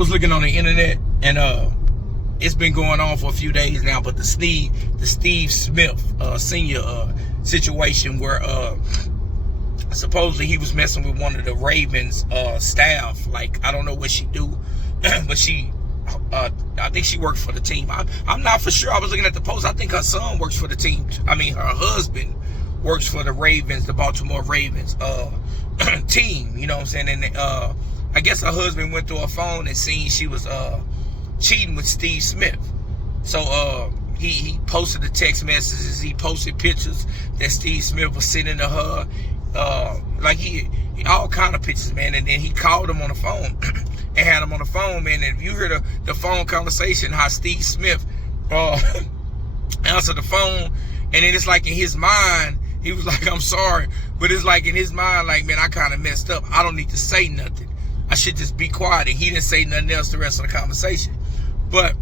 was looking on the internet, and it's been going on for a few days now, but the Steve Smith senior situation where supposedly he was messing with one of the Ravens staff. Like, I don't know what she do, but she I think she works for the team. I'm not for sure. I was looking at the post. I think her son works for the team. I mean, her husband works for the Ravens, the Baltimore Ravens team. You know what I'm saying? And I guess her husband went through her phone and seen she was cheating with Steve Smith. So he posted the text messages. He posted pictures that Steve Smith was sending to her. Like he all kind of pictures, man. And then he called him on the phone and had him on the phone, man. And if you hear the phone conversation, how Steve Smith answered the phone, and then it's like in his mind, he was like, I'm sorry. But it's like in his mind, like, man, I kind of messed up. I don't need to say nothing. I should just be quiet. And he didn't say nothing else the rest of the conversation. But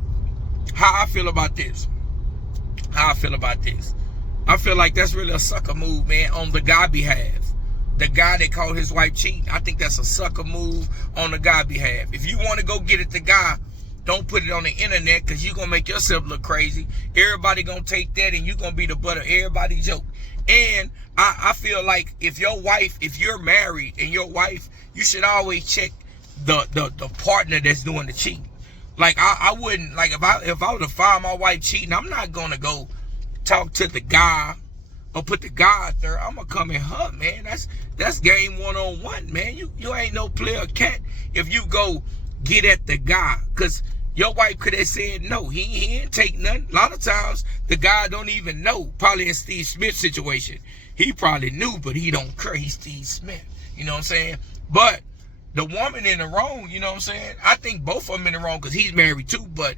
how I feel about this, I feel like that's really a sucker move, man, on the guy behalf. The guy that called his wife cheating, I think that's a sucker move on the guy behalf. If you want to go get at the guy, don't put it on the internet, because you're going to make yourself look crazy. Everybody going to take that, and you're going to be the butt of everybody's joke. And I feel like if you're married and your wife, you should always check the partner that's doing the cheating. Like, I wouldn't, like, if I were to find my wife cheating, I'm not going to go talk to the guy or put the guy out there. I'm going to come in her, man. That's game one-on-one, man. You ain't no player cat if you go get at the guy. Because your wife could have said no. He ain't take nothing. A lot of times, the guy don't even know. Probably in Steve Smith's situation, he probably knew, but he don't care. He's Steve Smith. You know what I'm saying? But the woman in the wrong, you know what I'm saying? I think both of them in the wrong, because he's married too. But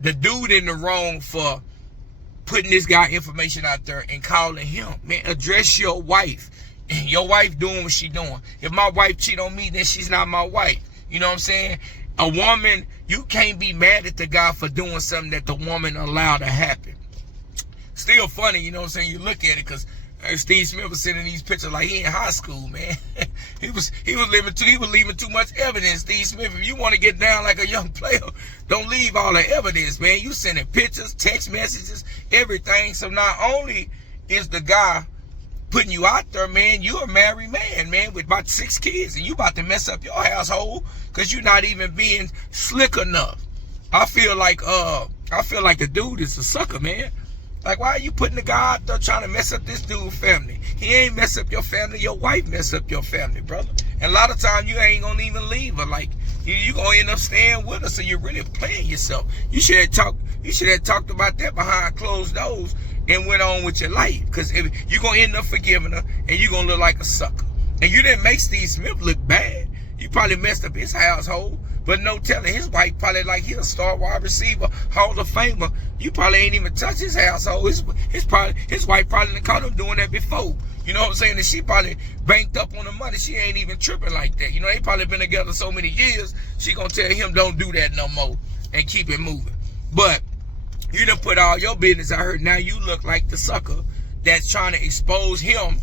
the dude in the wrong for putting this guy information out there and calling him. Man, address your wife. And your wife doing what she doing. If my wife cheat on me, then she's not my wife. You know what I'm saying? A woman, you can't be mad at the guy for doing something that the woman allowed to happen. Still funny, you know what I'm saying? You look at it, because Steve Smith was sending these pictures like he in high school, man. he was leaving too much evidence. Steve Smith, if you want to get down like a young player, don't leave all the evidence, man. You sending pictures, text messages, everything. So not only is the guy putting you out there, man, you're a married man, with about 6 kids, and you about to mess up your household because you're not even being slick enough. I feel like the dude is a sucker, man. Like, why are you putting the guy out there trying to mess up this dude's family? He ain't mess up your family. Your wife mess up your family, brother. And a lot of times you ain't gonna even leave her. Like, you gonna end up staying with her. So you're really playing yourself. You should have talked about that behind closed doors and went on with your life. Because if you're gonna end up forgiving her, and you're gonna look like a sucker. And you didn't make Steve Smith look bad. You probably messed up his household. But no telling, his wife probably like he's a star wide receiver, Hall of Famer. You probably ain't even touched his household. His wife probably done caught him doing that before. You know what I'm saying? And she probably banked up on the money. She ain't even tripping like that. You know, they probably been together so many years. She gonna tell him don't do that no more and keep it moving. But you done put all your business out here. Now you look like the sucker that's trying to expose him,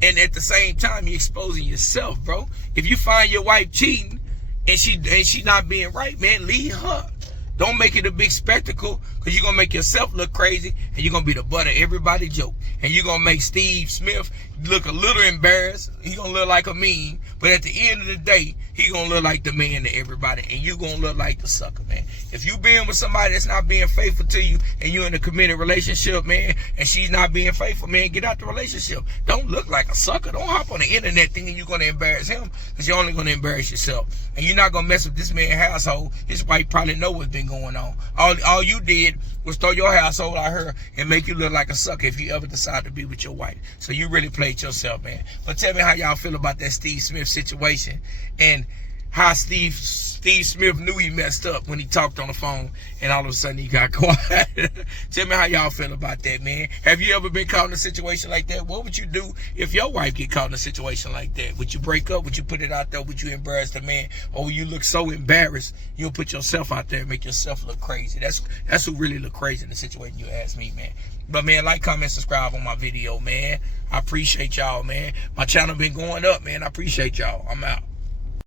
and at the same time you're exposing yourself, bro. If you find your wife cheating, and she not being right, man, leave her. Don't make it a big spectacle, because you're going to make yourself look crazy, and you're going to be the butt of everybody's joke. And you're going to make Steve Smith look a little embarrassed. He's going to look like a mean. But at the end of the day, he going to look like the man to everybody, and you're going to look like the sucker, man. If you being with somebody that's not being faithful to you, and you're in a committed relationship, man, and she's not being faithful, man, get out the relationship. Don't look like a sucker. Don't hop on the internet thinking you're going to embarrass him, because you're only going to embarrass yourself. And you're not going to mess with this man's household. His wife probably know what's been going on. All you did was throw your household out here and make you look like a sucker if you ever decide to be with your wife. So you really played yourself, man. But tell me how y'all feel about that Steve Smith situation, and how Steve Smith knew he messed up when he talked on the phone and all of a sudden he got quiet. Tell me how y'all feel about that, man. Have you ever been caught in a situation like that? What would you do if your wife get caught in a situation like that? Would you break up? Would you put it out there? Would you embarrass the man? Or would you look so embarrassed you'll put yourself out there and make yourself look crazy? That's who really look crazy in the situation, you ask me, man. But, man, like, comment, subscribe on my video, man. I appreciate y'all, man. My channel been going up, man. I appreciate y'all. I'm out.